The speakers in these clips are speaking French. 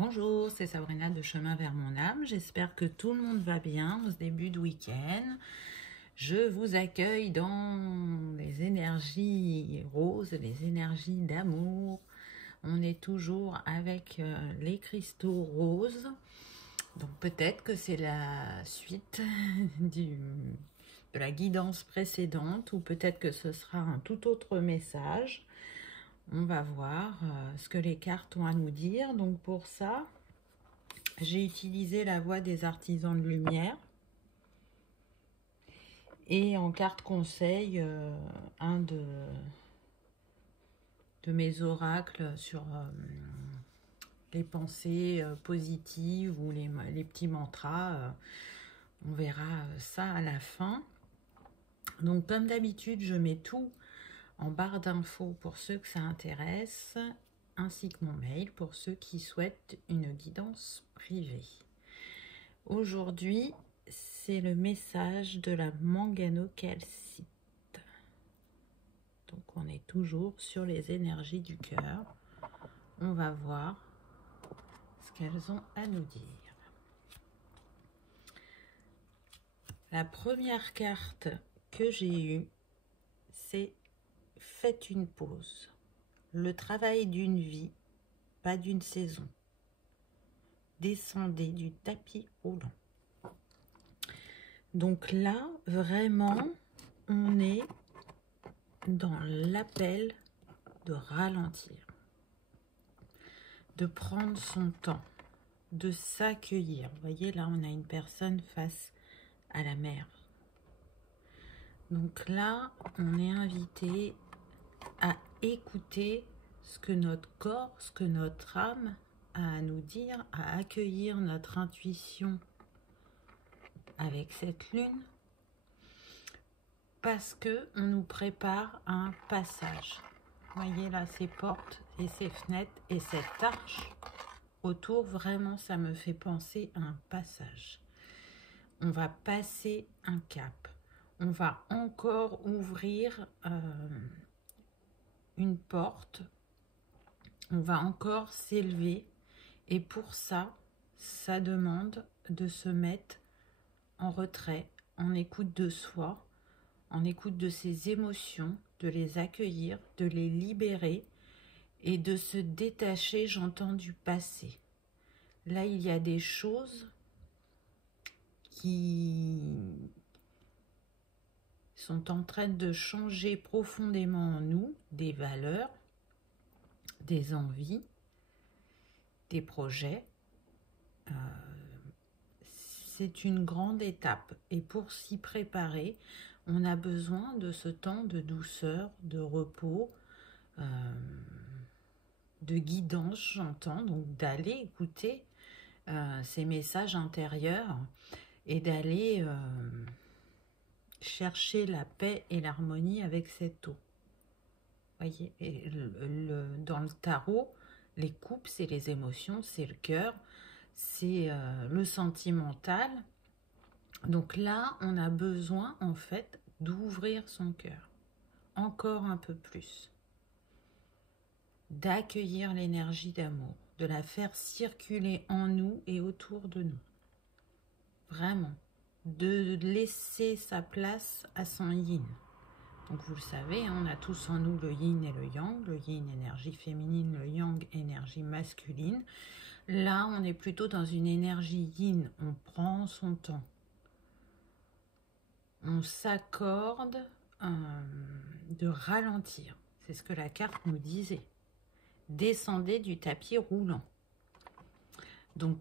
Bonjour, c'est Sabrina de Chemin vers mon âme. J'espère que tout le monde va bien en ce début de week-end. Je vous accueille dans les énergies roses, les énergies d'amour. On est toujours avec les cristaux roses. Donc peut-être que c'est la suite de la guidance précédente ou peut-être que ce sera un tout autre message. On va voir ce que les cartes ont à nous dire. Donc pour ça, j'ai utilisé la voix des artisans de lumière. Et en carte conseil, un de mes oracles sur les pensées positives ou les petits mantras. On verra ça à la fin. Donc comme d'habitude, je mets tout en barre d'infos pour ceux que ça intéresse, ainsi que mon mail pour ceux qui souhaitent une guidance privée. Aujourd'hui, c'est le message de la manganocalcite. Donc on est toujours sur les énergies du cœur. On va voir ce qu'elles ont à nous dire. La première carte que j'ai eue, c'est « Faites une pause ». Le travail d'une vie, pas d'une saison. Descendez du tapis roulant. Donc là, vraiment, on est dans l'appel de ralentir, de prendre son temps, de s'accueillir. Vous voyez, là, on a une personne face à la mer. Donc là, on est invité à écouter ce que notre corps, ce que notre âme a à nous dire, à accueillir notre intuition avec cette lune, parce que on nous prépare à un passage. Vous voyez là ces portes et ces fenêtres et cette arche autour, vraiment ça me fait penser à un passage. On va passer un cap. On va encore ouvrir une porte. On va encore s'élever. Et pour ça, ça demande de se mettre en retrait, en écoute de soi, en écoute de ses émotions, de les accueillir, de les libérer et de se détacher, j'entends, du passé. Là, il y a des choses qui sont en train de changer profondément en nous, des valeurs, des envies, des projets. C'est une grande étape et pour s'y préparer, on a besoin de ce temps de douceur, de repos, de guidance, j'entends, donc d'aller écouter ces messages intérieurs et d'aller chercher la paix et l'harmonie avec cette eau. Voyez, et dans le tarot, les coupes, c'est les émotions, c'est le cœur, c'est le sentimental. Donc là, on a besoin en fait d'ouvrir son cœur encore un peu plus, d'accueillir l'énergie d'amour, de la faire circuler en nous et autour de nous. Vraiment, de laisser sa place à son yin. Donc vous le savez, on a tous en nous le yin et le yang. Le yin, énergie féminine, le yang, énergie masculine. Là, on est plutôt dans une énergie yin. On prend son temps. On s'accorde de ralentir. C'est ce que la carte nous disait. Descendez du tapis roulant. Donc,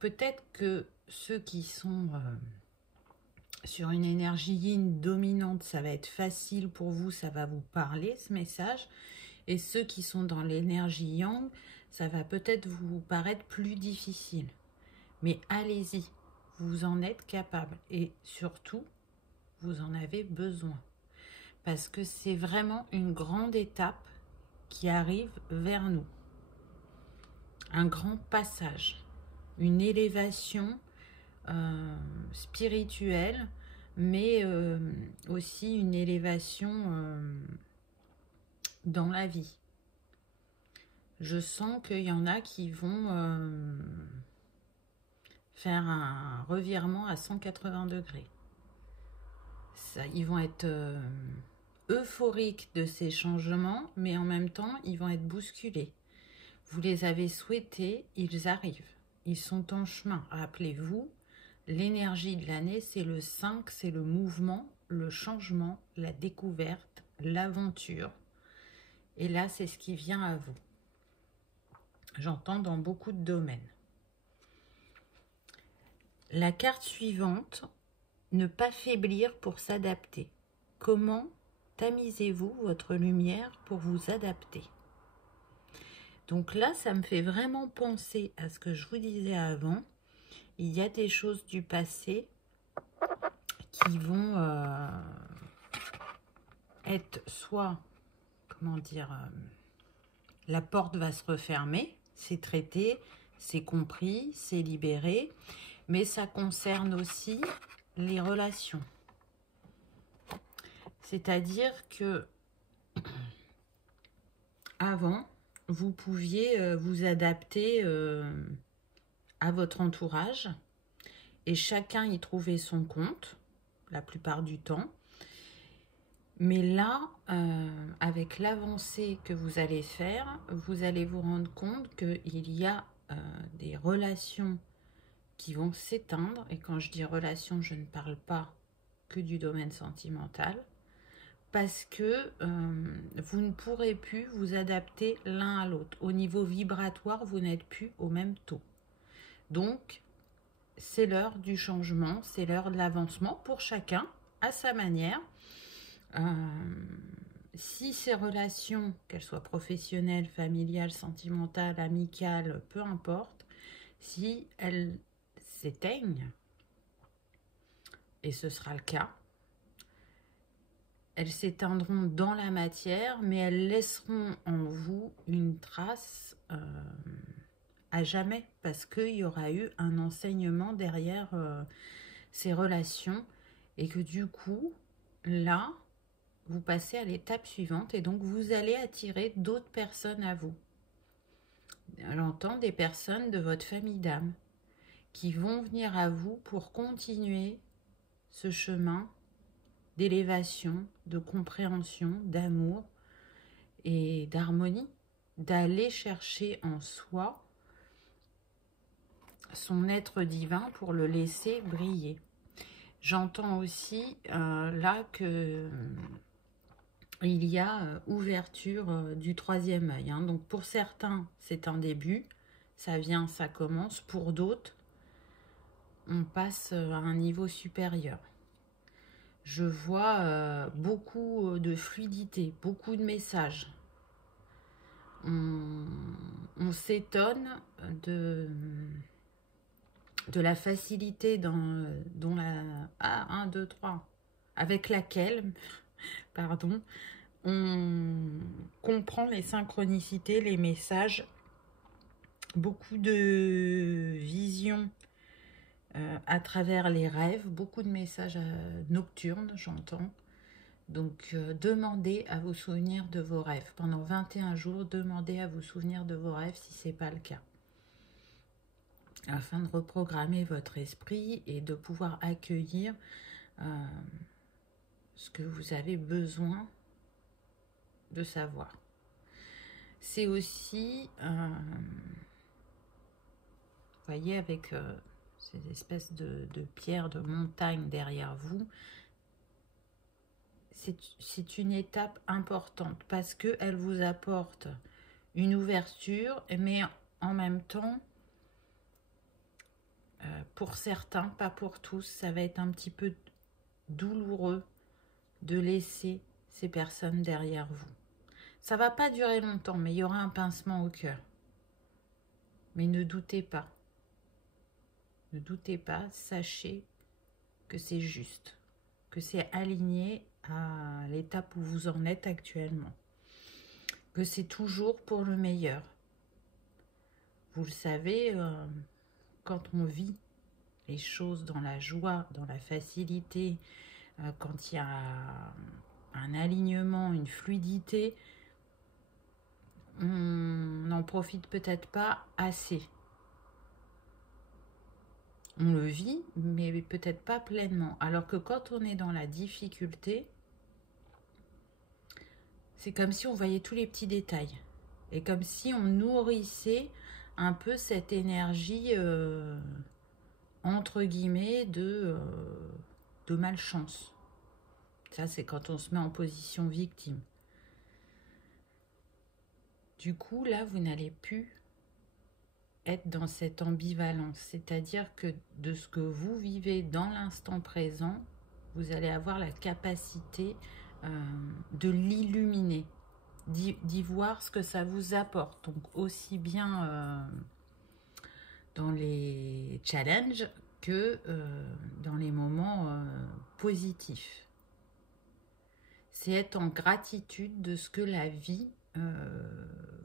peut-être que ceux qui sont sur une énergie yin dominante, ça va être facile pour vous, ça va vous parler ce message. Et ceux qui sont dans l'énergie yang, ça va peut-être vous paraître plus difficile. Mais allez-y, vous en êtes capable. Et surtout, vous en avez besoin. Parce que c'est vraiment une grande étape qui arrive vers nous. Un grand passage. Une élévation spirituelle, mais aussi une élévation dans la vie. Je sens qu'il y en a qui vont faire un revirement à 180 degrés. Ça, ils vont être euphoriques de ces changements, mais en même temps, ils vont être bousculés. Vous les avez souhaités, ils arrivent. Ils sont en chemin. Rappelez-vous, l'énergie de l'année, c'est le 5, c'est le mouvement, le changement, la découverte, l'aventure. Et là, c'est ce qui vient à vous. J'entends dans beaucoup de domaines. La carte suivante, ne pas faiblir pour s'adapter. Comment tamisez-vous votre lumière pour vous adapter? Donc là, ça me fait vraiment penser à ce que je vous disais avant. Il y a des choses du passé qui vont être soit, comment dire, la porte va se refermer, c'est traité, c'est compris, c'est libéré, mais ça concerne aussi les relations. C'est-à-dire que avant, vous pouviez vous adapter à votre entourage et chacun y trouvait son compte, la plupart du temps. Mais là, avec l'avancée que vous allez faire, vous allez vous rendre compte qu'il y a des relations qui vont s'éteindre. Et quand je dis relations, je ne parle pas que du domaine sentimental. Parce que vous ne pourrez plus vous adapter l'un à l'autre. Au niveau vibratoire, vous n'êtes plus au même taux. Donc, c'est l'heure du changement, c'est l'heure de l'avancement pour chacun, à sa manière. Si ces relations, qu'elles soient professionnelles, familiales, sentimentales, amicales, peu importe, si elles s'éteignent, et ce sera le cas, elles s'éteindront dans la matière, mais elles laisseront en vous une trace à jamais, parce qu'il y aura eu un enseignement derrière ces relations, et que du coup, là, vous passez à l'étape suivante, et donc vous allez attirer d'autres personnes à vous. J'entends des personnes de votre famille d'âme qui vont venir à vous pour continuer ce chemin d'élévation, de compréhension, d'amour et d'harmonie, d'aller chercher en soi son être divin pour le laisser briller. J'entends aussi là que il y a ouverture du troisième œil. Hein. Donc pour certains, c'est un début, ça vient, ça commence. Pour d'autres, on passe à un niveau supérieur. Je vois beaucoup de fluidité, beaucoup de messages. On s'étonne de la facilité dont la 1, 2, 3, avec laquelle, pardon, on comprend les synchronicités, les messages, beaucoup de visions à travers les rêves, beaucoup de messages nocturnes, j'entends. Donc, demandez à vous souvenir de vos rêves. Pendant 21 jours, demandez à vous souvenir de vos rêves si ce n'est pas le cas. Afin de reprogrammer votre esprit et de pouvoir accueillir ce que vous avez besoin de savoir. C'est aussi, vous voyez, avec ces espèces de pierres, de montagnes derrière vous, c'est une étape importante parce qu'elle vous apporte une ouverture, mais en même temps, pour certains, pas pour tous, ça va être un petit peu douloureux de laisser ces personnes derrière vous. Ça va pas durer longtemps, mais il y aura un pincement au cœur. Mais ne doutez pas. Ne doutez pas, sachez que c'est juste, que c'est aligné à l'étape où vous en êtes actuellement, que c'est toujours pour le meilleur. Vous le savez, quand on vit les choses dans la joie, dans la facilité, quand il y a un alignement, une fluidité, on n'en profite peut-être pas assez. On le vit, mais peut-être pas pleinement. Alors que quand on est dans la difficulté, c'est comme si on voyait tous les petits détails. Et comme si on nourrissait un peu cette énergie, entre guillemets, de malchance. Ça, c'est quand on se met en position victime. Du coup, là, vous n'allez plus être dans cette ambivalence. C'est-à-dire que de ce que vous vivez dans l'instant présent, vous allez avoir la capacité de l'illuminer, d'y voir ce que ça vous apporte. Donc aussi bien dans les challenges que dans les moments positifs. C'est être en gratitude de ce que la vie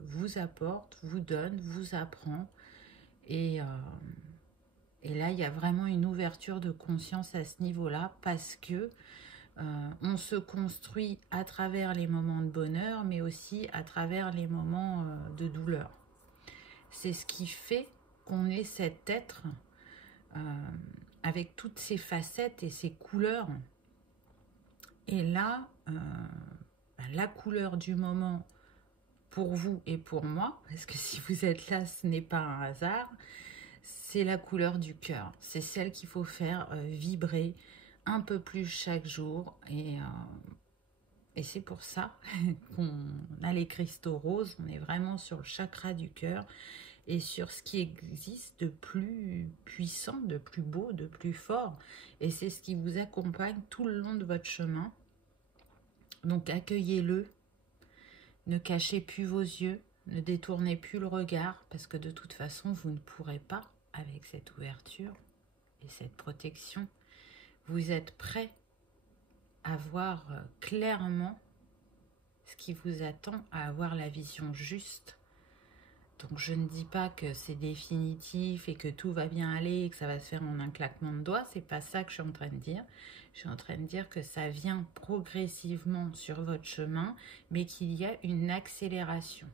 vous apporte, vous donne, vous apprend. Et là, il y a vraiment une ouverture de conscience à ce niveau-là parce que on se construit à travers les moments de bonheur, mais aussi à travers les moments de douleur. C'est ce qui fait qu'on est cet être avec toutes ses facettes et ses couleurs. Et là, la couleur du moment pour vous et pour moi, parce que si vous êtes là, ce n'est pas un hasard, c'est la couleur du cœur. C'est celle qu'il faut faire vibrer un peu plus chaque jour. Et c'est pour ça qu'on a les cristaux roses. On est vraiment sur le chakra du cœur et sur ce qui existe de plus puissant, de plus beau, de plus fort. Et c'est ce qui vous accompagne tout le long de votre chemin. Donc accueillez-le. Ne cachez plus vos yeux. Ne détournez plus le regard parce que de toute façon, vous ne pourrez pas avec cette ouverture et cette protection. Vous êtes prêt à voir clairement ce qui vous attend, à avoir la vision juste. Donc je ne dis pas que c'est définitif et que tout va bien aller et que ça va se faire en un claquement de doigts, c'est pas ça que je suis en train de dire. Je suis en train de dire que ça vient progressivement sur votre chemin, mais qu'il y a une accélération.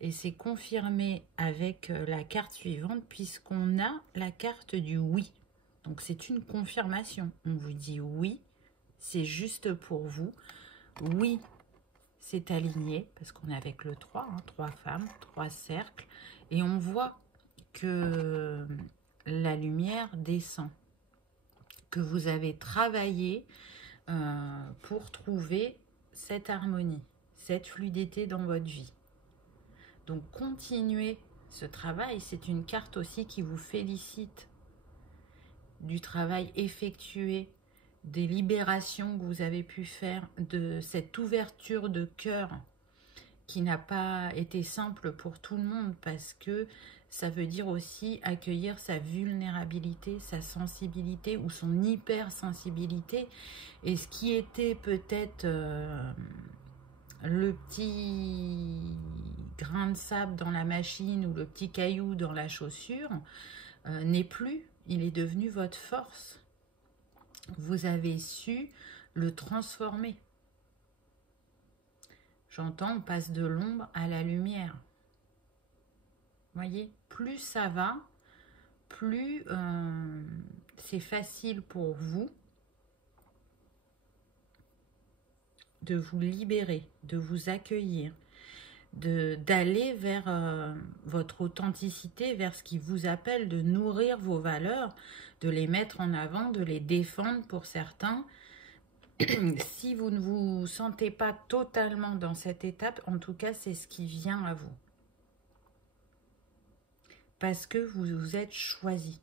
Et c'est confirmé avec la carte suivante puisqu'on a la carte du oui. Donc c'est une confirmation. On vous dit oui, c'est juste pour vous. Oui, c'est aligné parce qu'on est avec le 3, 3 femmes, 3 cercles. Et on voit que la lumière descend. Que vous avez travaillé pour trouver cette harmonie, cette fluidité dans votre vie. Donc continuez ce travail, c'est une carte aussi qui vous félicite du travail effectué, des libérations que vous avez pu faire, de cette ouverture de cœur qui n'a pas été simple pour tout le monde parce que ça veut dire aussi accueillir sa vulnérabilité, sa sensibilité ou son hypersensibilité. Et ce qui était peut-être le petit grain de sable dans la machine ou le petit caillou dans la chaussure n'est plus, il est devenu votre force. Vous avez su le transformer. J'entends, on passe de l'ombre à la lumière. Voyez, plus ça va, plus c'est facile pour vous de vous libérer, de vous accueillir, d'aller vers votre authenticité, vers ce qui vous appelle, de nourrir vos valeurs, de les mettre en avant, de les défendre pour certains. Si vous ne vous sentez pas totalement dans cette étape, en tout cas, c'est ce qui vient à vous. Parce que vous vous êtes choisi.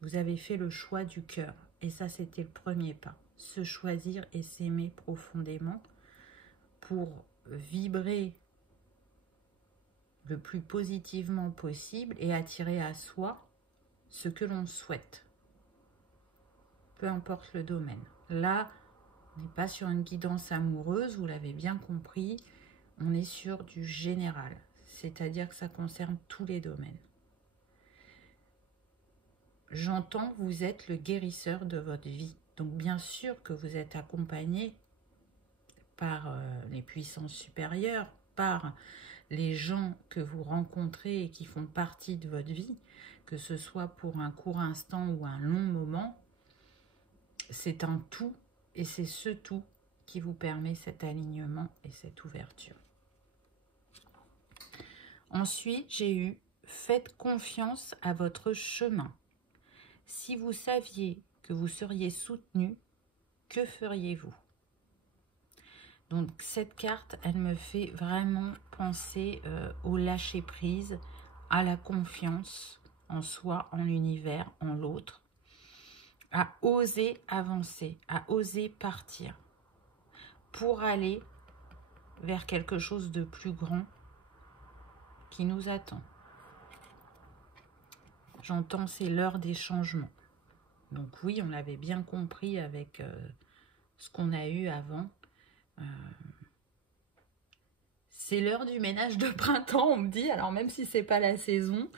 Vous avez fait le choix du cœur. Et ça, c'était le premier pas. Se choisir et s'aimer profondément pour vibrer le plus positivement possible et attirer à soi ce que l'on souhaite. Peu importe le domaine. Là, on n'est pas sur une guidance amoureuse, vous l'avez bien compris. On est sur du général. C'est-à-dire que ça concerne tous les domaines. J'entends, vous êtes le guérisseur de votre vie. Donc bien sûr que vous êtes accompagné par les puissances supérieures, par les gens que vous rencontrez et qui font partie de votre vie, que ce soit pour un court instant ou un long moment, c'est un tout et c'est ce tout qui vous permet cet alignement et cette ouverture. Ensuite, j'ai eu « Faites confiance à votre chemin. Si vous saviez que vous seriez soutenu, que feriez-vous » Donc cette carte, elle me fait vraiment penser au lâcher-prise, à la confiance en soi, en l'univers, en l'autre, à oser avancer, à oser partir pour aller vers quelque chose de plus grand qui nous attend. J'entends, c'est l'heure des changements. Donc oui, on l'avait bien compris avec ce qu'on a eu avant. C'est l'heure du ménage de printemps, on me dit, alors même si c'est pas la saison,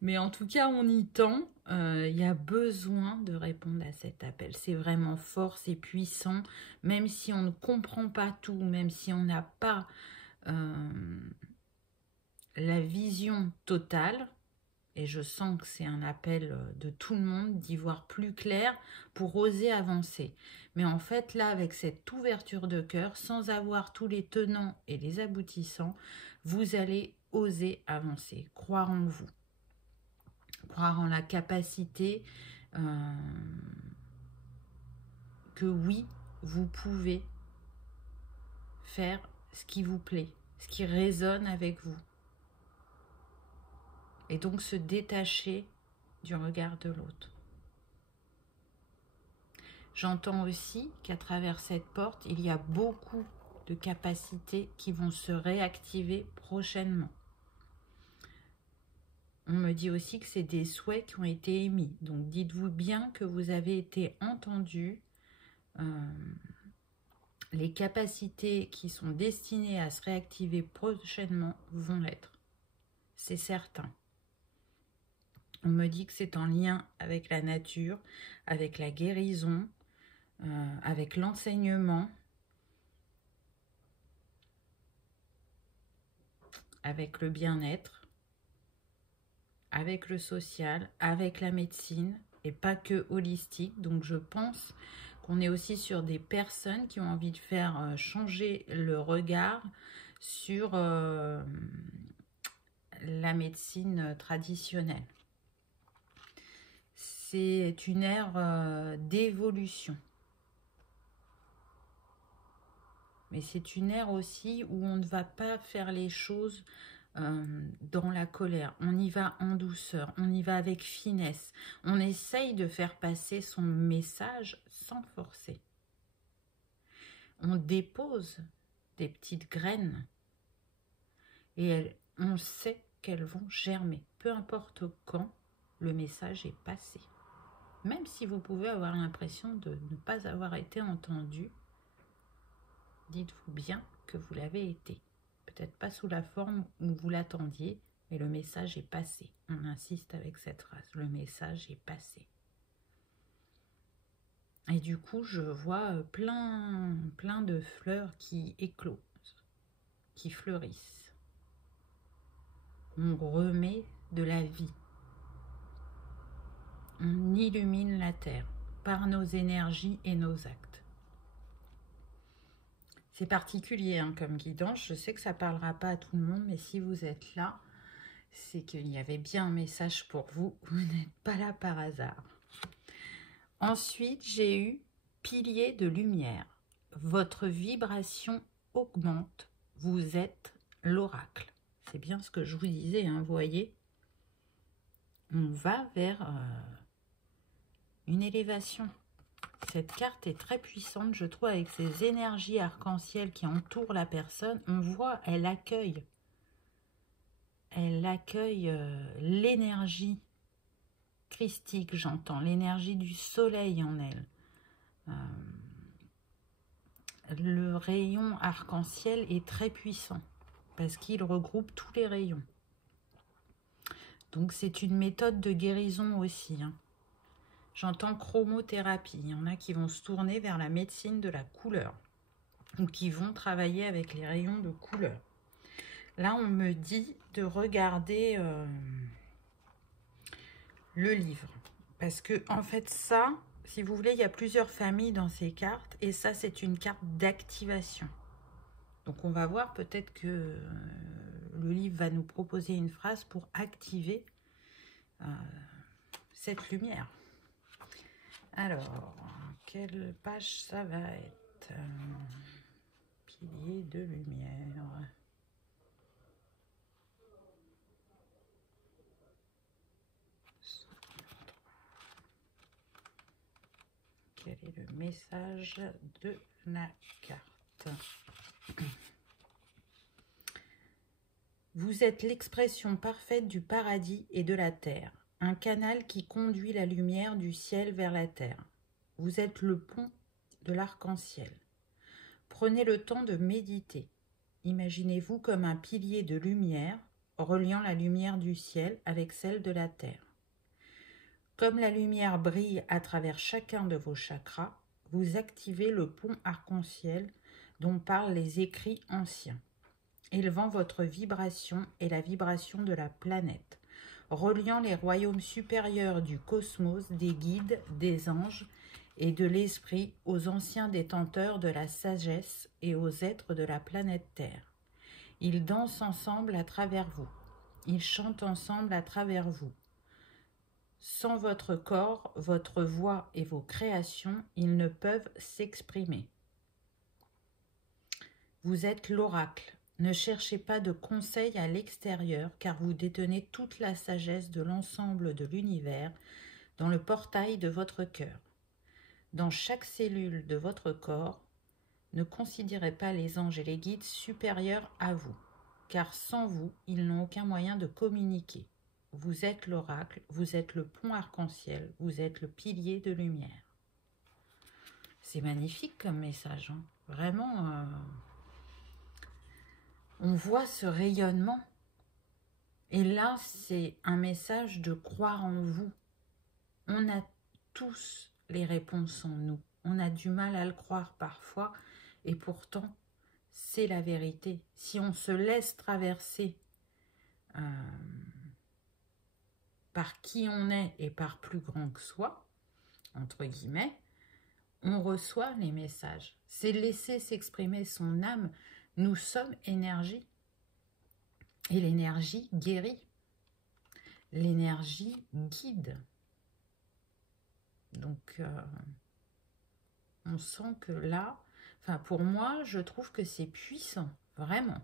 mais en tout cas on y tend. Il y a besoin de répondre à cet appel. C'est vraiment fort, c'est puissant, même si on ne comprend pas tout, même si on n'a pas la vision totale, et je sens que c'est un appel de tout le monde d'y voir plus clair pour oser avancer. Mais en fait, là, avec cette ouverture de cœur, sans avoir tous les tenants et les aboutissants, vous allez oser avancer, croire en vous, croire en la capacité que oui, vous pouvez faire ce qui vous plaît, ce qui résonne avec vous. Et donc se détacher du regard de l'autre. J'entends aussi qu'à travers cette porte, il y a beaucoup de capacités qui vont se réactiver prochainement. On me dit aussi que c'est des souhaits qui ont été émis. Donc dites-vous bien que vous avez été entendu. Les capacités qui sont destinées à se réactiver prochainement vont l'être. C'est certain. On me dit que c'est en lien avec la nature, avec la guérison, avec l'enseignement, avec le bien-être, avec le social, avec la médecine, et pas que holistique. Donc je pense qu'on est aussi sur des personnes qui ont envie de faire changer le regard sur la médecine traditionnelle. C'est une ère d'évolution. Mais c'est une ère aussi où on ne va pas faire les choses dans la colère. On y va en douceur, on y va avec finesse. On essaye de faire passer son message sans forcer. On dépose des petites graines et on sait qu'elles vont germer. Peu importe quand, le message est passé. Même si vous pouvez avoir l'impression de ne pas avoir été entendu, dites-vous bien que vous l'avez été. Peut-être pas sous la forme où vous l'attendiez, mais le message est passé. On insiste avec cette phrase, le message est passé. Et du coup, je vois plein de fleurs qui éclosent, qui fleurissent. On remet de la vie. On illumine la terre par nos énergies et nos actes. C'est particulier comme guidance. Je sais que ça ne parlera pas à tout le monde, mais si vous êtes là, c'est qu'il y avait bien un message pour vous. Vous n'êtes pas là par hasard. Ensuite, j'ai eu pilier de lumière. Votre vibration augmente. Vous êtes l'oracle. C'est bien ce que je vous disais, vous voyez. On va vers une élévation. Cette carte est très puissante, je trouve, avec ces énergies arc-en-ciel qui entourent la personne. On voit, elle accueille l'énergie christique, j'entends, l'énergie du soleil en elle. Le rayon arc-en-ciel est très puissant parce qu'il regroupe tous les rayons. Donc c'est une méthode de guérison aussi. J'entends chromothérapie. Il y en a qui vont se tourner vers la médecine de la couleur. ou qui vont travailler avec les rayons de couleur. Là, on me dit de regarder le livre. Parce que, en fait, ça, si vous voulez, il y a plusieurs familles dans ces cartes. Et ça, c'est une carte d'activation. Donc, on va voir peut-être que le livre va nous proposer une phrase pour activer cette lumière. Alors, quelle page ça va être? Pilier de lumière. Quel est le message de la carte? Vous êtes l'expression parfaite du paradis et de la terre, un canal qui conduit la lumière du ciel vers la terre. Vous êtes le pont de l'arc-en-ciel. Prenez le temps de méditer. Imaginez-vous comme un pilier de lumière, reliant la lumière du ciel avec celle de la terre. Comme la lumière brille à travers chacun de vos chakras, vous activez le pont arc-en-ciel dont parlent les écrits anciens, élevant votre vibration et la vibration de la planète, reliant les royaumes supérieurs du cosmos, des guides, des anges et de l'esprit aux anciens détenteurs de la sagesse et aux êtres de la planète Terre. Ils dansent ensemble à travers vous. Ils chantent ensemble à travers vous. Sans votre corps, votre voix et vos créations, ils ne peuvent s'exprimer. Vous êtes l'oracle. Ne cherchez pas de conseils à l'extérieur, car vous détenez toute la sagesse de l'ensemble de l'univers dans le portail de votre cœur. Dans chaque cellule de votre corps, ne considérez pas les anges et les guides supérieurs à vous, car sans vous, ils n'ont aucun moyen de communiquer. Vous êtes l'oracle, vous êtes le pont arc-en-ciel, vous êtes le pilier de lumière. C'est magnifique comme message, hein. Vraiment, on voit ce rayonnement. Et là, c'est un message de croire en vous. On a tous les réponses en nous. On a du mal à le croire parfois, et pourtant, c'est la vérité. Si on se laisse traverser par qui on est et par plus grand que soi, entre guillemets, on reçoit les messages. C'est laisser s'exprimer son âme. Nous sommes énergie. Et l'énergie guérit. L'énergie guide. Donc, on sent que là, enfin pour moi, je trouve que c'est puissant, vraiment.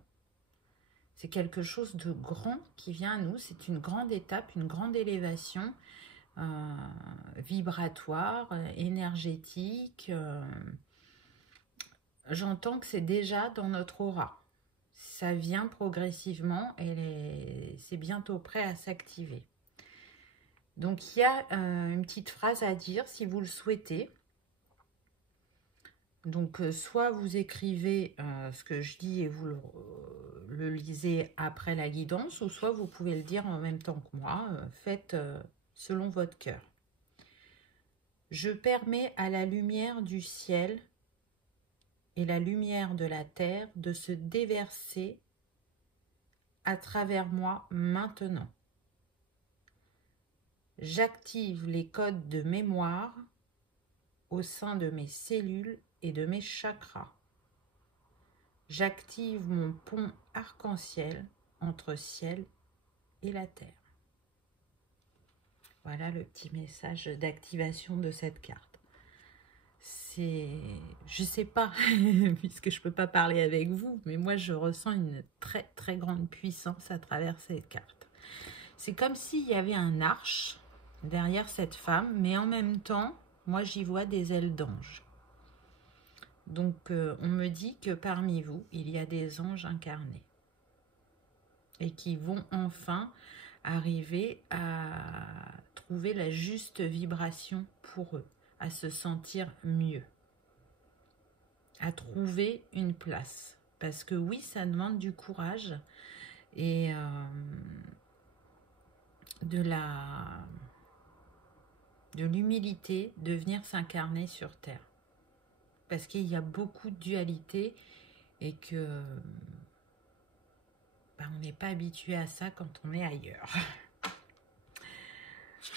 C'est quelque chose de grand qui vient à nous. C'est une grande étape, une grande élévation vibratoire, énergétique. J'entends que c'est déjà dans notre aura. Ça vient progressivement et c'est bientôt prêt à s'activer. Donc, il y a une petite phrase à dire si vous le souhaitez. Donc, soit vous écrivez ce que je dis et vous le lisez après la guidance, ou soit vous pouvez le dire en même temps que moi. Faites selon votre cœur. Je permets à la lumière du ciel et la lumière de la terre de se déverser à travers moi maintenant. J'active les codes de mémoire au sein de mes cellules et de mes chakras. J'active mon pont arc-en-ciel entre ciel et la terre. Voilà le petit message d'activation de cette carte. Je sais pas, puisque je peux pas parler avec vous, mais moi je ressens une très très grande puissance à travers cette carte. C'est comme s'il y avait un arche derrière cette femme, mais en même temps, moi j'y vois des ailes d'ange. Donc on me dit que parmi vous, il y a des anges incarnés et qui vont enfin arriver à trouver la juste vibration pour eux, à se sentir mieux, à trouver une place. Parce que oui, ça demande du courage et de l'humilité de venir s'incarner sur Terre. parce qu'il y a beaucoup de dualité et que on n'est pas habitué à ça quand on est ailleurs.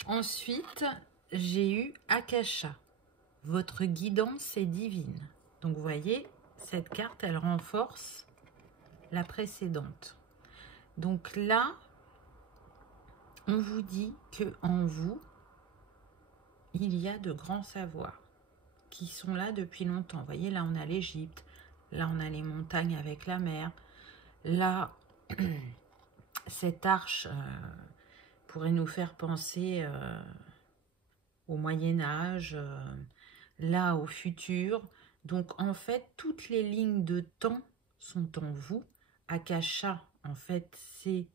Ensuite, j'ai eu Akasha. Votre guidance est divine. Donc, vous voyez, cette carte, elle renforce la précédente. Donc là, on vous dit que en vous, il y a de grands savoirs qui sont là depuis longtemps. Vous voyez, là, on a l'Égypte. Là, on a les montagnes avec la mer. Là, cette arche pourrait nous faire penser au Moyen-Âge, là, au futur. Donc, en fait, toutes les lignes de temps sont en vous. Akasha, en fait, c'est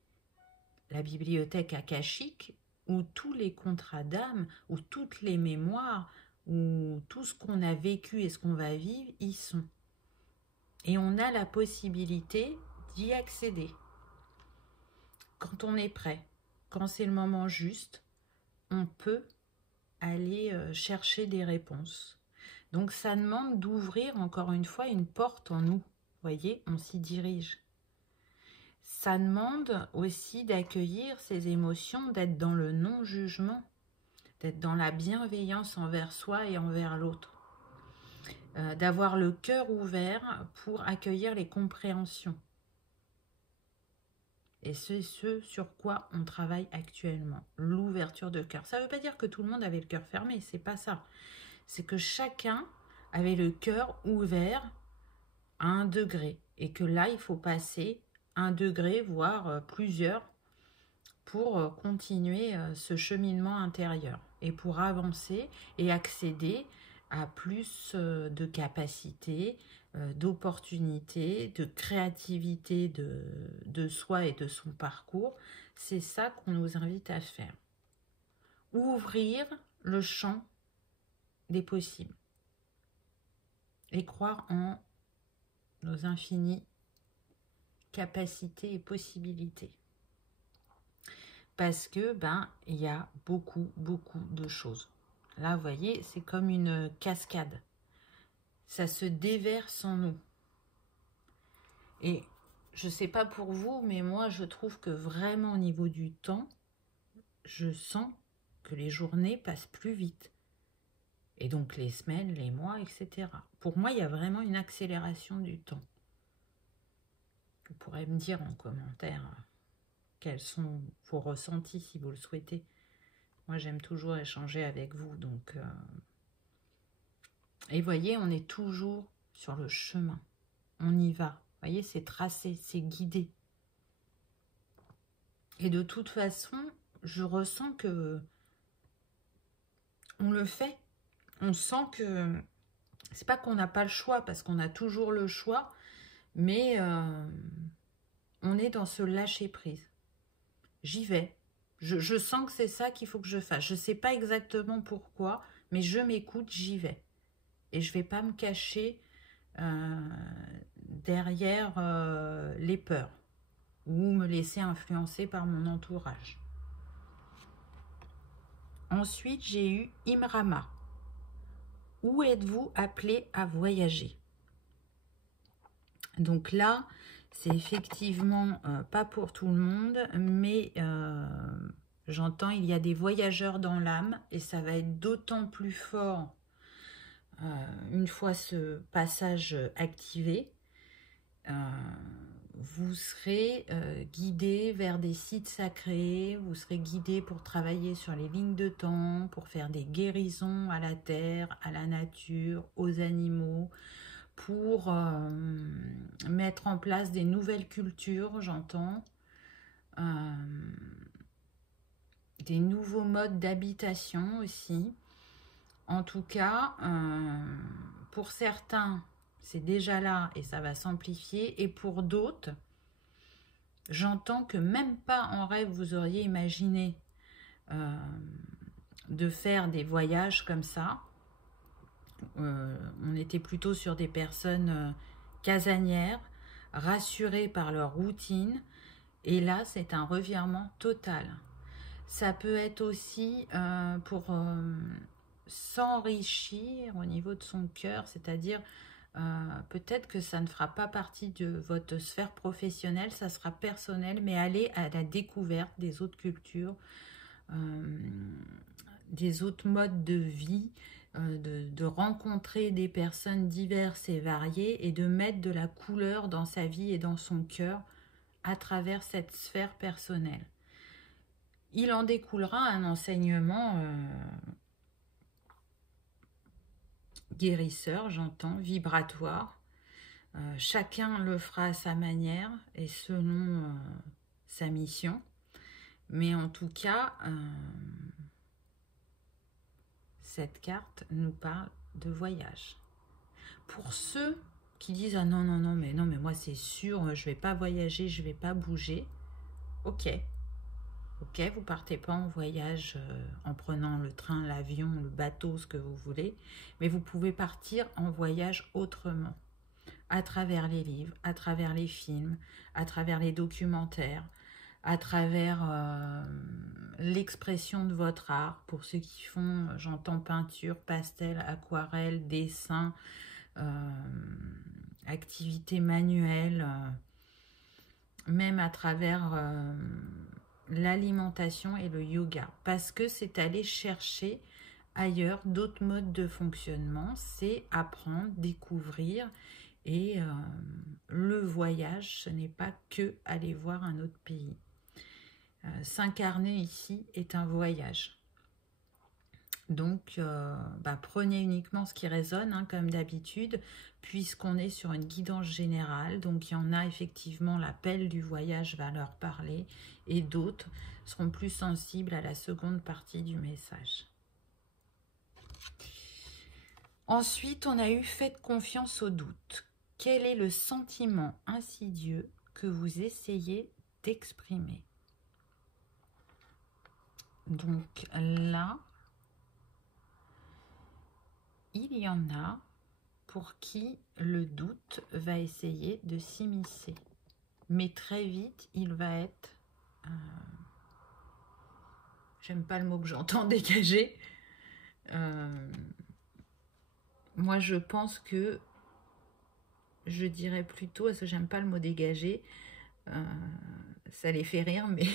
la bibliothèque akashique où tous les contrats d'âme, où toutes les mémoires, où tout ce qu'on a vécu et ce qu'on va vivre, y sont. Et on a la possibilité d'y accéder. Quand on est prêt, quand c'est le moment juste, on peut aller chercher des réponses. Donc ça demande d'ouvrir encore une fois une porte en nous. Vous voyez, on s'y dirige. Ça demande aussi d'accueillir ses émotions, d'être dans le non-jugement, d'être dans la bienveillance envers soi et envers l'autre. D'avoir le cœur ouvert pour accueillir les compréhensions. Et c'est ce sur quoi on travaille actuellement, l'ouverture de cœur. Ça ne veut pas dire que tout le monde avait le cœur fermé, c'est pas ça. C'est que chacun avait le cœur ouvert à un degré. Et que là, il faut passer un degré, voire plusieurs, pour continuer ce cheminement intérieur. Et pour avancer et accéder à plus de capacités, d'opportunités, de créativité de soi et de son parcours. C'est ça qu'on nous invite à faire. Ouvrir le champ des possibles et croire en nos infinies capacités et possibilités. Parce que, il y a beaucoup de choses. Là, vous voyez, c'est comme une cascade. Ça se déverse en nous. Et je ne sais pas pour vous, mais moi, je trouve que vraiment au niveau du temps, je sens que les journées passent plus vite. Et donc les semaines, les mois, etc. Pour moi, il y a vraiment une accélération du temps. Vous pourrez me dire en commentaire quels sont vos ressentis si vous le souhaitez. Moi, j'aime toujours échanger avec vous. Donc, et voyez, on est toujours sur le chemin. On y va. Vous voyez, c'est tracé, c'est guidé. Et de toute façon, je ressens que on le fait. On sent que c'est pas qu'on n'a pas le choix, parce qu'on a toujours le choix, mais on est dans ce lâcher-prise. J'y vais. Je sens que c'est ça qu'il faut que je fasse. Je ne sais pas exactement pourquoi, mais je m'écoute, j'y vais. Et je ne vais pas me cacher derrière les peurs ou me laisser influencer par mon entourage. Ensuite, j'ai eu Imrama. Où êtes-vous appelé à voyager? Donc là, c'est effectivement pas pour tout le monde, mais j'entends il y a des voyageurs dans l'âme et ça va être d'autant plus fort une fois ce passage activé. Vous serez guidé vers des sites sacrés, vous serez guidé pour travailler sur les lignes de temps, pour faire des guérisons à la terre, à la nature, aux animaux, pour mettre en place des nouvelles cultures, j'entends, des nouveaux modes d'habitation aussi. En tout cas, pour certains, c'est déjà là et ça va s'amplifier. Et pour d'autres, j'entends que même pas en rêve, vous auriez imaginé de faire des voyages comme ça. On était plutôt sur des personnes casanières, rassurées par leur routine. Et là, c'est un revirement total. Ça peut être aussi pour s'enrichir au niveau de son cœur, c'est-à-dire peut-être que ça ne fera pas partie de votre sphère professionnelle, ça sera personnel, mais aller à la découverte des autres cultures, des autres modes de vie, de rencontrer des personnes diverses et variées et de mettre de la couleur dans sa vie et dans son cœur à travers cette sphère personnelle. Il en découlera un enseignement guérisseur, j'entends, vibratoire. Chacun le fera à sa manière et selon sa mission. Mais en tout cas, cette carte nous parle de voyage. Pour ceux qui disent « Ah non, mais moi c'est sûr, je ne vais pas voyager, je ne vais pas bouger. » Ok, vous ne partez pas en voyage en prenant le train, l'avion, le bateau, ce que vous voulez, mais vous pouvez partir en voyage autrement, à travers les livres, à travers les films, à travers les documentaires, à travers l'expression de votre art, pour ceux qui font, j'entends peinture, pastel, aquarelle, dessin, activités manuelles, même à travers l'alimentation et le yoga, parce que c'est aller chercher ailleurs d'autres modes de fonctionnement, c'est apprendre, découvrir, et le voyage, ce n'est pas que aller voir un autre pays. S'incarner ici est un voyage. Donc, prenez uniquement ce qui résonne, hein, comme d'habitude, puisqu'on est sur une guidance générale. Donc, il y en a effectivement, l'appel du voyage va leur parler, et d'autres seront plus sensibles à la seconde partie du message. Ensuite, on a eu « Faites confiance au doute ». Quel est le sentiment insidieux que vous essayez d'exprimer? Donc là, il y en a pour qui le doute va essayer de s'immiscer. Mais très vite, il va être... j'aime pas le mot que j'entends, dégager. Moi, je pense que... je dirais plutôt, parce que j'aime pas le mot dégager, ça les fait rire, mais...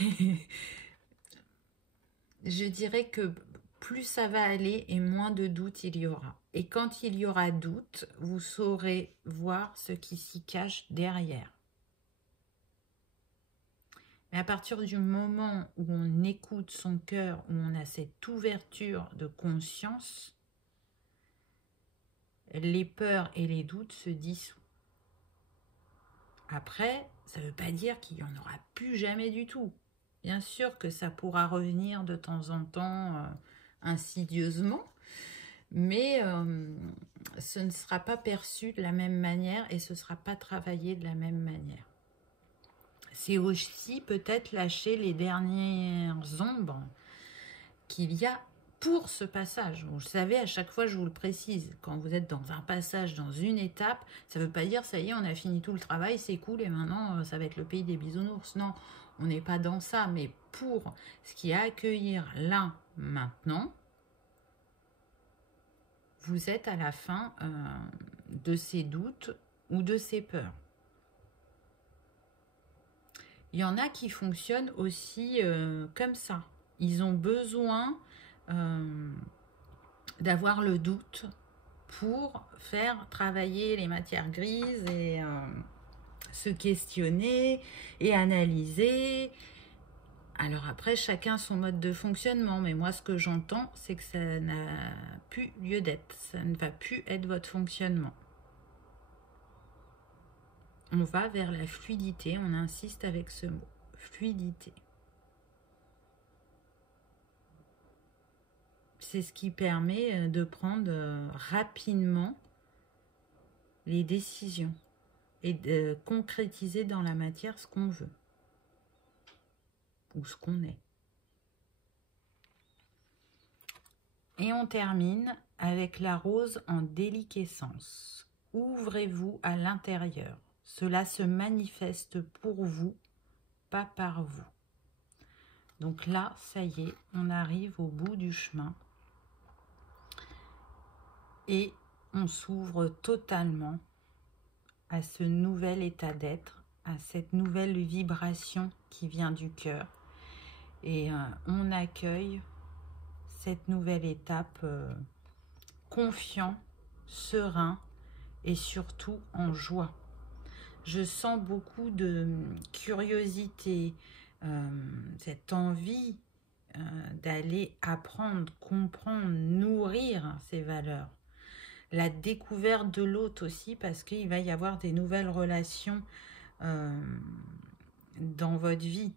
je dirais que plus ça va aller et moins de doute il y aura. Et quand il y aura doute, vous saurez voir ce qui s'y cache derrière. Mais à partir du moment où on écoute son cœur, où on a cette ouverture de conscience, les peurs et les doutes se dissouent. Après, ça ne veut pas dire qu'il n'y en aura plus jamais du tout. Bien sûr que ça pourra revenir de temps en temps insidieusement, mais ce ne sera pas perçu de la même manière et ce ne sera pas travaillé de la même manière. C'est aussi peut-être lâcher les dernières ombres qu'il y a pour ce passage. Vous savez, à chaque fois, je vous le précise, quand vous êtes dans un passage, dans une étape, ça ne veut pas dire, ça y est, on a fini tout le travail, c'est cool, et maintenant, ça va être le pays des bisounours. Non, on n'est pas dans ça, mais pour ce qui est à accueillir là, maintenant, vous êtes à la fin de ces doutes ou de ces peurs. Il y en a qui fonctionnent aussi comme ça. Ils ont besoin d'avoir le doute pour faire travailler les matières grises et se questionner et analyser. Alors après, chacun son mode de fonctionnement, mais moi ce que j'entends, c'est que ça n'a plus lieu d'être, ça ne va plus être votre fonctionnement. On va vers la fluidité, on insiste avec ce mot, fluidité. C'est ce qui permet de prendre rapidement les décisions et de concrétiser dans la matière ce qu'on veut ou ce qu'on est. Et on termine avec la rose en déliquescence. Ouvrez-vous à l'intérieur. Cela se manifeste pour vous, pas par vous. Donc là, ça y est, on arrive au bout du chemin. et on s'ouvre totalement à ce nouvel état d'être, à cette nouvelle vibration qui vient du cœur. Et on accueille cette nouvelle étape confiant, serein et surtout en joie. Je sens beaucoup de curiosité, cette envie d'aller apprendre, comprendre, nourrir ces valeurs. La découverte de l'autre aussi, parce qu'il va y avoir des nouvelles relations dans votre vie.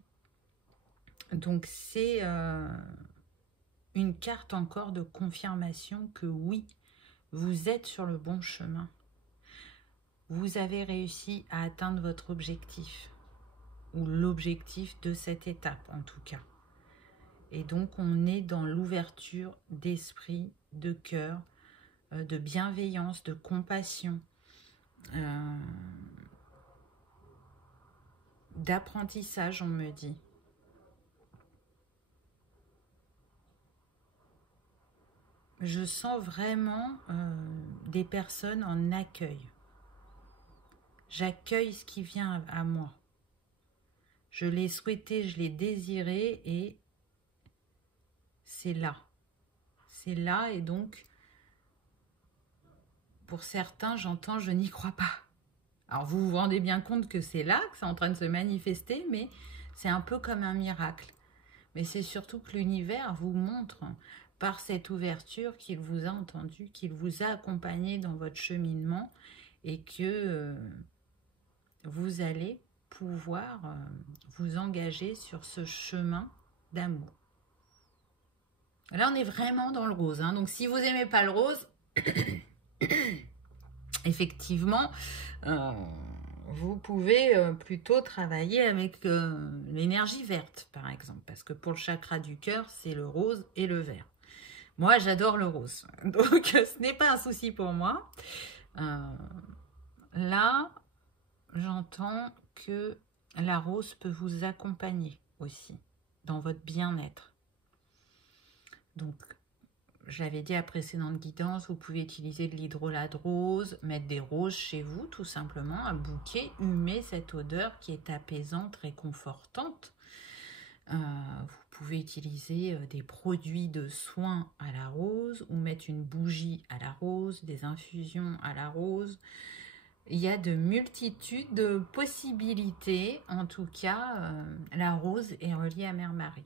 Donc c'est une carte encore de confirmation que oui, vous êtes sur le bon chemin. Vous avez réussi à atteindre votre objectif, ou l'objectif de cette étape en tout cas. Et donc on est dans l'ouverture d'esprit, de cœur, de bienveillance, de compassion, d'apprentissage, on me dit. Je sens vraiment des personnes en accueil. J'accueille ce qui vient à moi. Je l'ai souhaité, je l'ai désiré et c'est là. C'est là et donc, pour certains, j'entends, je n'y crois pas. Alors vous vous rendez bien compte que c'est là, que c'est en train de se manifester, mais c'est un peu comme un miracle. Mais c'est surtout que l'univers vous montre par cette ouverture qu'il vous a entendu, qu'il vous a accompagné dans votre cheminement et que vous allez pouvoir vous engager sur ce chemin d'amour. Là, on est vraiment dans le rose. Hein. Donc, si vous n'aimez pas le rose, effectivement, vous pouvez plutôt travailler avec l'énergie verte, par exemple. Parce que pour le chakra du cœur, c'est le rose et le vert. Moi, j'adore le rose. Donc, ce n'est pas un souci pour moi. Là, j'entends que la rose peut vous accompagner aussi dans votre bien-être. Donc, je l'avais dit à précédente guidance, vous pouvez utiliser de l'hydrolat de rose, mettre des roses chez vous, tout simplement, un bouquet, humer cette odeur qui est apaisante, réconfortante. Vous pouvez utiliser des produits de soins à la rose ou mettre une bougie à la rose, des infusions à la rose. Il y a de multitudes de possibilités. En tout cas, la rose est reliée à Mère Marie.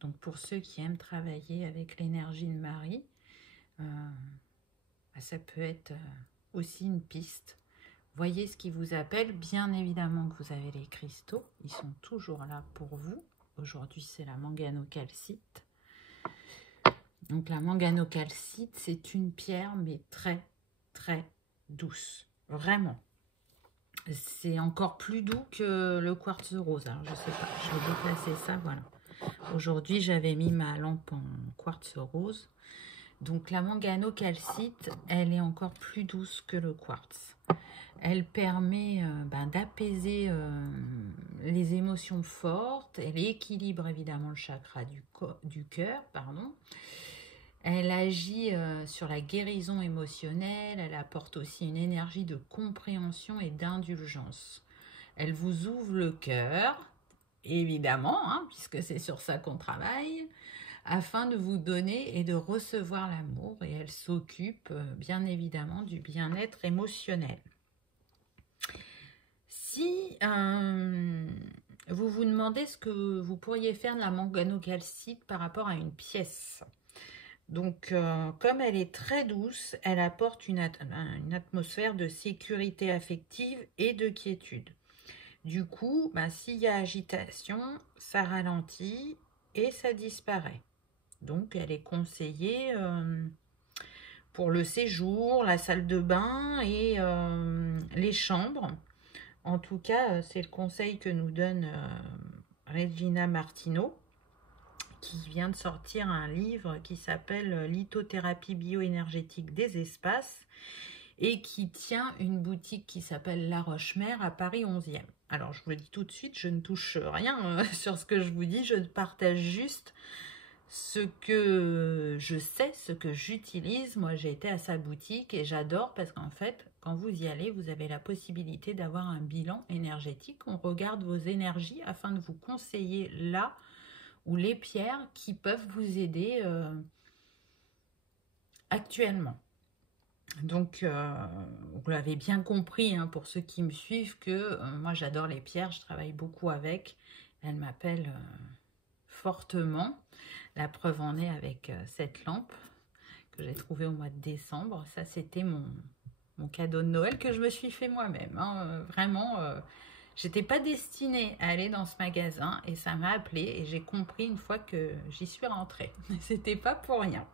Donc pour ceux qui aiment travailler avec l'énergie de Marie, ça peut être aussi une piste. Voyez ce qui vous appelle. Bien évidemment que vous avez les cristaux. Ils sont toujours là pour vous. Aujourd'hui, c'est la manganocalcite. Donc la manganocalcite, c'est une pierre, mais très, très douce. Vraiment. C'est encore plus doux que le quartz rose. Alors, je ne sais pas, je vais déplacer ça, voilà. Aujourd'hui, j'avais mis ma lampe en quartz rose. Donc, la manganocalcite, elle est encore plus douce que le quartz. Elle permet d'apaiser les émotions fortes. Elle équilibre évidemment le chakra du cœur, pardon. Elle agit sur la guérison émotionnelle. Elle apporte aussi une énergie de compréhension et d'indulgence. Elle vous ouvre le cœur, évidemment, hein, puisque c'est sur ça qu'on travaille, afin de vous donner et de recevoir l'amour. Et elle s'occupe bien évidemment du bien-être émotionnel. Si vous vous demandez ce que vous pourriez faire de la manganocalcite par rapport à une pièce, donc comme elle est très douce, elle apporte une atmosphère de sécurité affective et de quiétude. Du coup, s'il y a agitation, ça ralentit et ça disparaît. Donc elle est conseillée pour le séjour, la salle de bain et les chambres. En tout cas, c'est le conseil que nous donne Regina Martino, qui vient de sortir un livre qui s'appelle « Lithothérapie bioénergétique des espaces » et qui tient une boutique qui s'appelle La Roche-Mère à Paris 11e. Alors, je vous le dis tout de suite, je ne touche rien sur ce que je vous dis, je partage juste ce que je sais, ce que j'utilise. Moi, j'ai été à sa boutique et j'adore parce qu'en fait, quand vous y allez, vous avez la possibilité d'avoir un bilan énergétique. On regarde vos énergies afin de vous conseiller là où les pierres qui peuvent vous aider actuellement. Donc, vous l'avez bien compris, hein, pour ceux qui me suivent, que moi j'adore les pierres, je travaille beaucoup avec. Elles m'appellent fortement. La preuve en est avec cette lampe que j'ai trouvée au mois de décembre. Ça, c'était mon cadeau de Noël que je me suis fait moi-même. Hein. Vraiment, j'étais pas destinée à aller dans ce magasin et ça m'a appelée et j'ai compris une fois que j'y suis rentrée. C'était pas pour rien.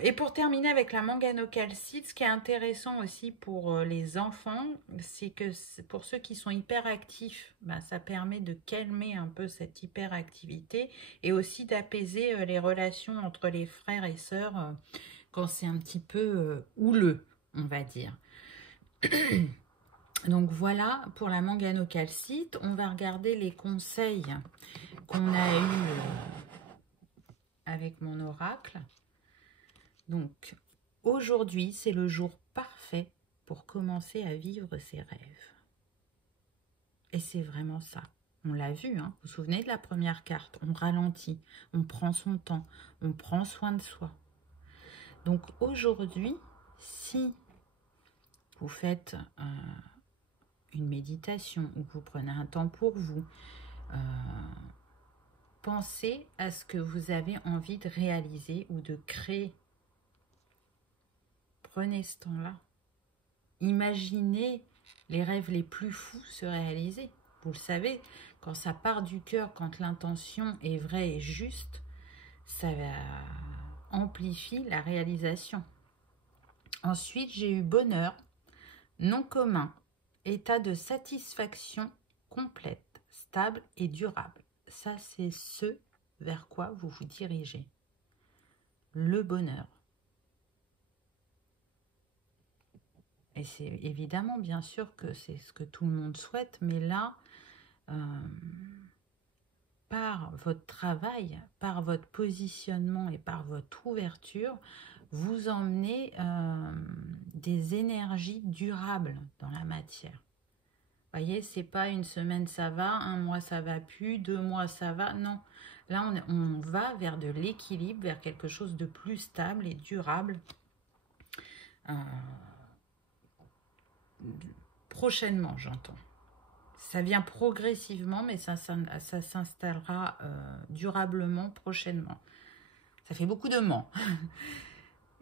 Et pour terminer avec la manganocalcite, ce qui est intéressant aussi pour les enfants, c'est que pour ceux qui sont hyperactifs, bah, ça permet de calmer un peu cette hyperactivité et aussi d'apaiser les relations entre les frères et sœurs quand c'est un petit peu houleux, on va dire. Donc voilà pour la manganocalcite. On va regarder les conseils qu'on a eus avec mon oracle. Donc, aujourd'hui, c'est le jour parfait pour commencer à vivre ses rêves. Et c'est vraiment ça. On l'a vu, hein. Vous vous souvenez de la première carte? On ralentit, on prend son temps, on prend soin de soi. Donc, aujourd'hui, si vous faites une méditation ou que vous prenez un temps pour vous, pensez à ce que vous avez envie de réaliser ou de créer. Prenez ce temps-là. Imaginez les rêves les plus fous se réaliser. Vous le savez, quand ça part du cœur, quand l'intention est vraie et juste, ça amplifie la réalisation. Ensuite, j'ai eu bonheur, non commun, état de satisfaction complète, stable et durable. Ça, c'est ce vers quoi vous vous dirigez. Le bonheur. Et c'est évidemment, bien sûr, que c'est ce que tout le monde souhaite, mais là, par votre travail, par votre positionnement et par votre ouverture, vous emmenez des énergies durables dans la matière. Vous voyez, c'est pas une semaine ça va, un mois ça va plus, 2 mois ça va, non. Là, on va vers de l'équilibre, vers quelque chose de plus stable et durable. Prochainement, j'entends. Ça vient progressivement, mais ça s'installera durablement prochainement. Ça fait beaucoup de ment.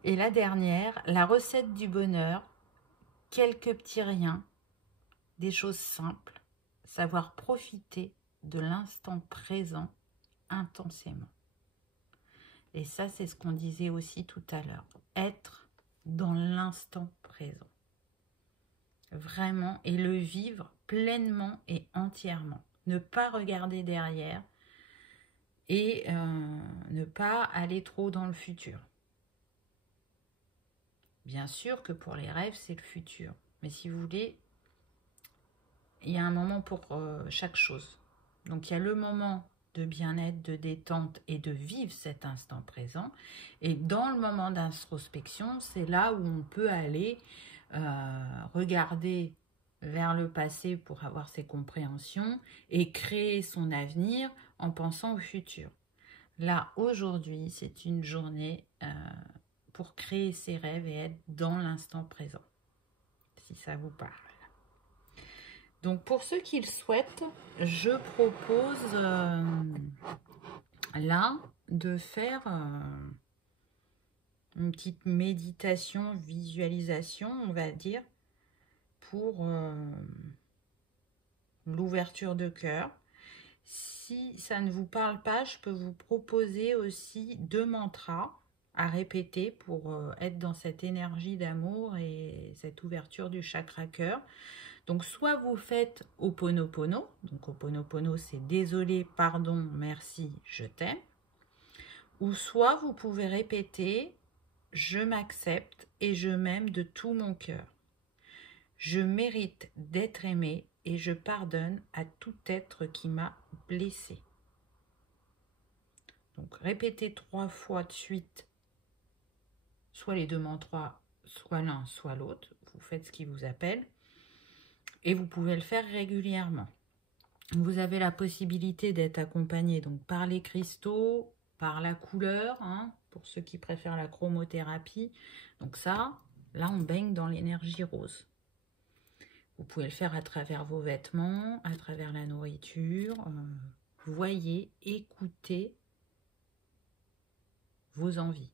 Et la dernière, la recette du bonheur, quelques petits riens, des choses simples, savoir profiter de l'instant présent intensément. Et ça, c'est ce qu'on disait aussi tout à l'heure. Être dans l'instant présent. Vraiment, et le vivre pleinement et entièrement. Ne pas regarder derrière et ne pas aller trop dans le futur. Bien sûr que pour les rêves, c'est le futur. Mais si vous voulez, il y a un moment pour chaque chose. Donc il y a le moment de bien-être, de détente et de vivre cet instant présent. Et dans le moment d'introspection, c'est là où on peut aller regarder vers le passé pour avoir ses compréhensions et créer son avenir en pensant au futur. Là, aujourd'hui, c'est une journée pour créer ses rêves et être dans l'instant présent, si ça vous parle. Donc, pour ceux qui le souhaitent, je propose là de faire une petite méditation, visualisation, on va dire, pour l'ouverture de cœur. Si ça ne vous parle pas, je peux vous proposer aussi 2 mantras à répéter pour être dans cette énergie d'amour et cette ouverture du chakra cœur. Donc, soit vous faites Ho'oponopono. Donc, Ho'oponopono, c'est désolé, pardon, merci, je t'aime. Ou soit vous pouvez répéter je m'accepte et je m'aime de tout mon cœur. Je mérite d'être aimé et je pardonne à tout être qui m'a blessé. Donc répétez 3 fois de suite, soit les deux mantras, soit l'un, soit l'autre. Vous faites ce qui vous appelle. Et vous pouvez le faire régulièrement. Vous avez la possibilité d'être accompagné donc par les cristaux, par la couleur, hein, pour ceux qui préfèrent la chromothérapie. Donc ça, là on baigne dans l'énergie rose. Vous pouvez le faire à travers vos vêtements, à travers la nourriture. Voyez, écoutez vos envies.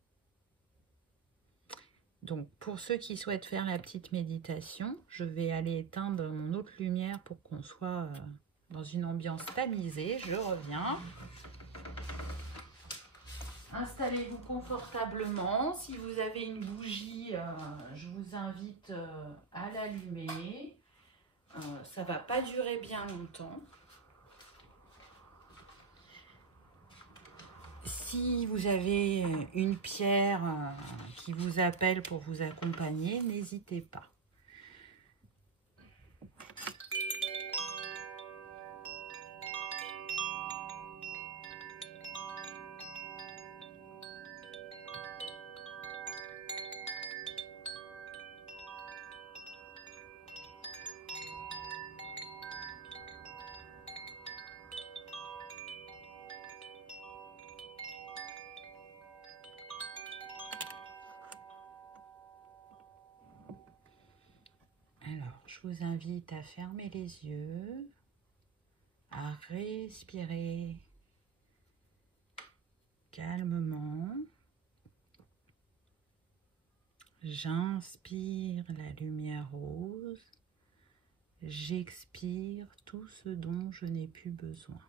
Donc pour ceux qui souhaitent faire la petite méditation, je vais aller éteindre mon autre lumière pour qu'on soit dans une ambiance tamisée. Je reviens. Installez-vous confortablement. Si vous avez une bougie, je vous invite à l'allumer. Ça ne va pas durer bien longtemps. Si vous avez une pierre qui vous appelle pour vous accompagner, n'hésitez pas. Alors, je vous invite à fermer les yeux, à respirer calmement. J'inspire la lumière rose, j'expire tout ce dont je n'ai plus besoin.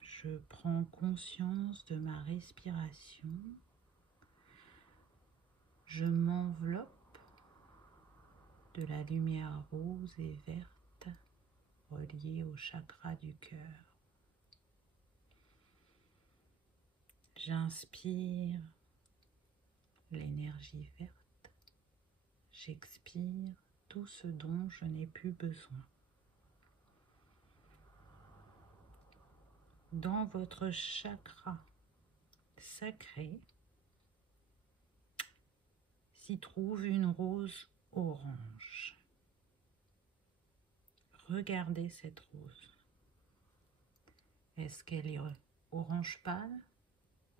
Je prends conscience de ma respiration. Je m'enveloppe de la lumière rose et verte reliée au chakra du cœur. J'inspire l'énergie verte. J'expire tout ce dont je n'ai plus besoin. Dans votre chakra sacré s'y trouve une rose orange. Regardez cette rose. Est-ce qu'elle est orange pâle,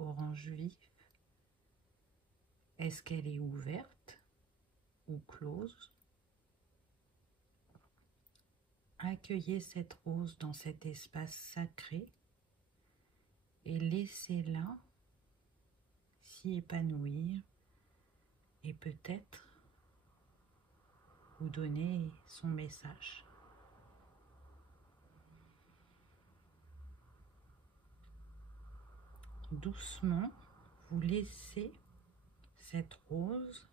orange vif? Est-ce qu'elle est ouverte ou close? Accueillez cette rose dans cet espace sacré et laissez-la s'y épanouir et peut-être vous donner son message. Doucement, vous laissez cette rose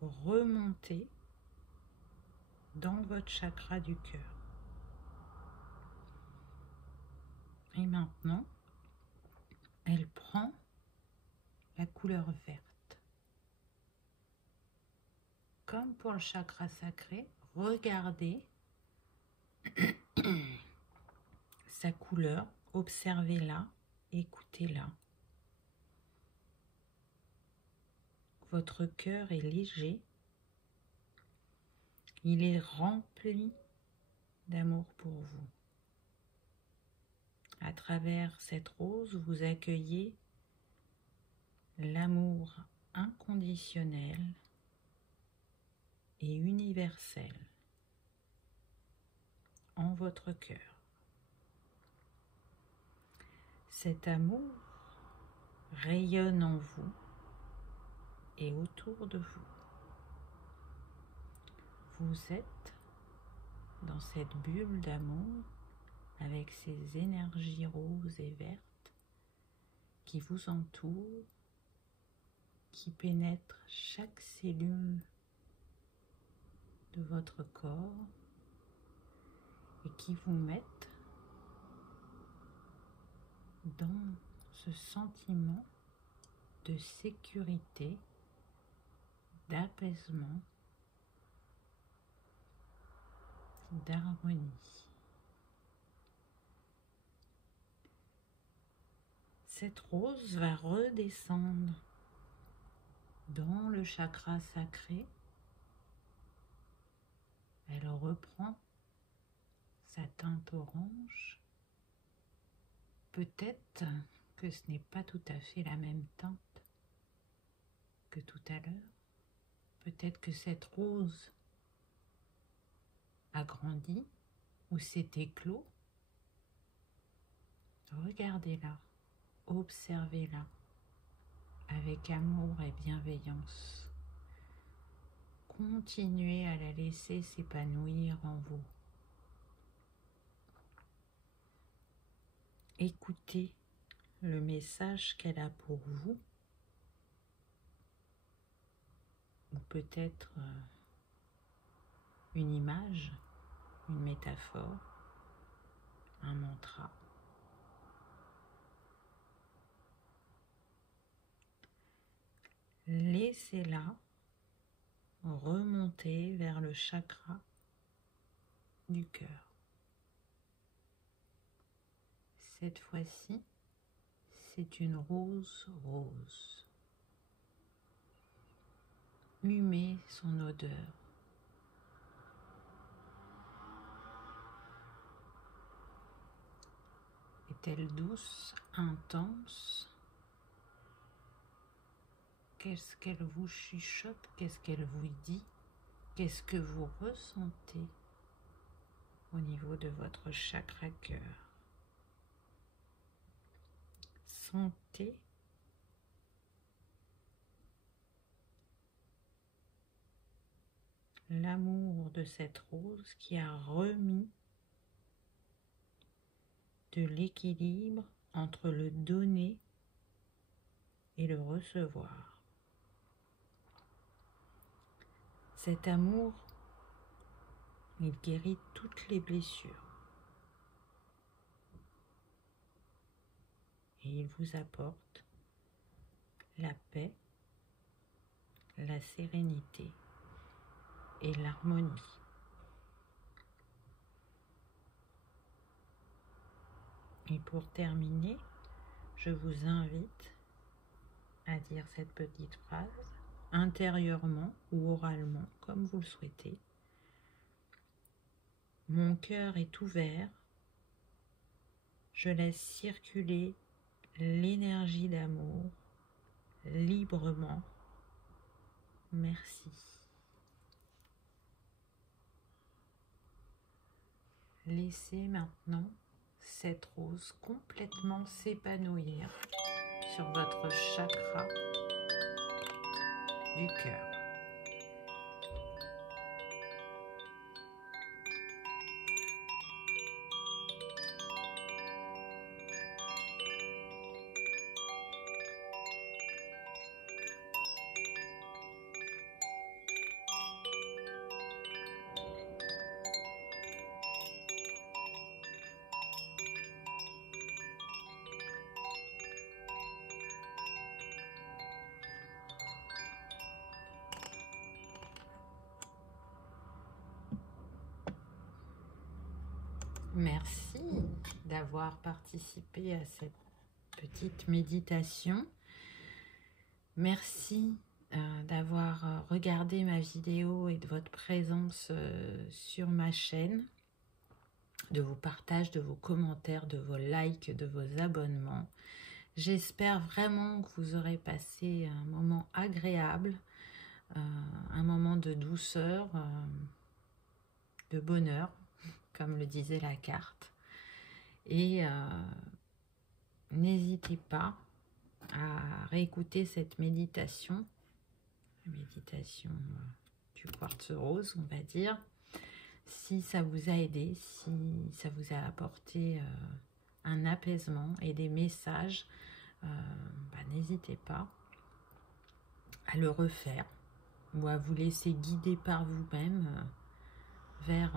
remonter dans votre chakra du cœur. Et maintenant, elle prend la couleur verte. Comme pour le chakra sacré, regardez sa couleur, observez-la, écoutez-la. Votre cœur est léger, il est rempli d'amour pour vous. À travers cette rose, vous accueillez l'amour inconditionnel et universel en votre cœur. Cet amour rayonne en vous et autour de vous. Vous êtes dans cette bulle d'amour avec ces énergies roses et vertes qui vous entourent, qui pénètrent chaque cellule de votre corps et qui vous mettent dans ce sentiment de sécurité, d'apaisement, d'harmonie. cette rose va redescendre dans le chakra sacré. Elle reprend sa teinte orange. Peut-être que ce n'est pas tout à fait la même teinte que tout à l'heure. Peut-être que cette rose a grandi ou s'est éclos. Regardez-la, observez-la avec amour et bienveillance. Continuez à la laisser s'épanouir en vous. Écoutez le message qu'elle a pour vous, ou peut-être une image, une métaphore, un mantra. Laissez-la remonter vers le chakra du cœur. Cette fois-ci, c'est une rose rose. Humez son odeur. Est-elle douce, intense? Qu'est-ce qu'elle vous chuchote? Qu'est-ce qu'elle vous dit? Qu'est-ce que vous ressentez au niveau de votre chakra cœur? Sentez l'amour de cette rose qui a remis de l'équilibre entre le donner et le recevoir. Cet amour, il guérit toutes les blessures. Et il vous apporte la paix, la sérénité et l'harmonie. Et pour terminer, je vous invite à dire cette petite phrase intérieurement ou oralement, comme vous le souhaitez. Mon cœur est ouvert, je laisse circuler l'énergie d'amour librement. Merci. Laissez maintenant cette rose complètement s'épanouir sur votre chakra du cœur. Merci d'avoir participé à cette petite méditation. Merci d'avoir regardé ma vidéo et de votre présence sur ma chaîne, de vos partages, de vos commentaires, de vos likes, de vos abonnements. J'espère vraiment que vous aurez passé un moment agréable, un moment de douceur, de bonheur, comme le disait la carte. Et n'hésitez pas à réécouter cette méditation, la méditation du quartz rose, on va dire, si ça vous a aidé, si ça vous a apporté un apaisement et des messages, n'hésitez pas à le refaire ou à vous laisser guider par vous-même vers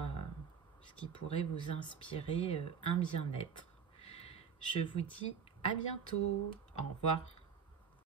ce qui pourrait vous inspirer un bien-être. Je vous dis à bientôt. Au revoir.